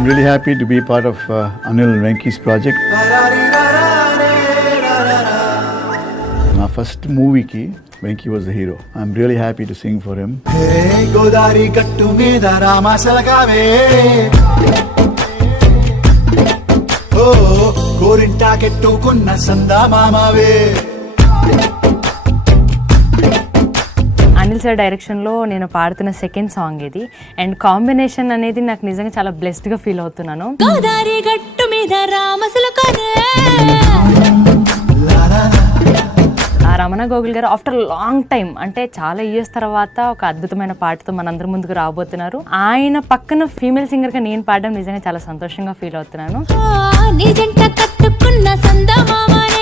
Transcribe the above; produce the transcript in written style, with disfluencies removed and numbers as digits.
I'm really happy to be part of Anil Venki's project. My first movie ki Venki was the hero. I'm really happy to sing for him. Hey Godari gattu meeda rama salagave. Oh gorinta kettukunna sanda mamave. Anil sir డైరెక్షన్లో నేను పాడుతున్న second song ఇది. And combination అనేది నాకు నిజంగా చాలా బ్లెస్డ్గా feel అవుతున్నాను. గోదారి గట్టు మీద రామసులకనే ఆ రమణ గోగుల్ గారు ఆఫ్టర్ లాంగ్ టైం, అంటే చాలా ఇయర్స్ తర్వాత ఒక అద్భుతమైన పాటతో మనందరి ముందుకు రాబోతున్నారు. ఆయన పక్కన ఫీమేల్ సింగర్గా నేను పాడడం నిజంగా చాలా సంతోషంగా ఫీల్ అవుతున్నాను. నీ జంట కట్టుకున్న సందమామనే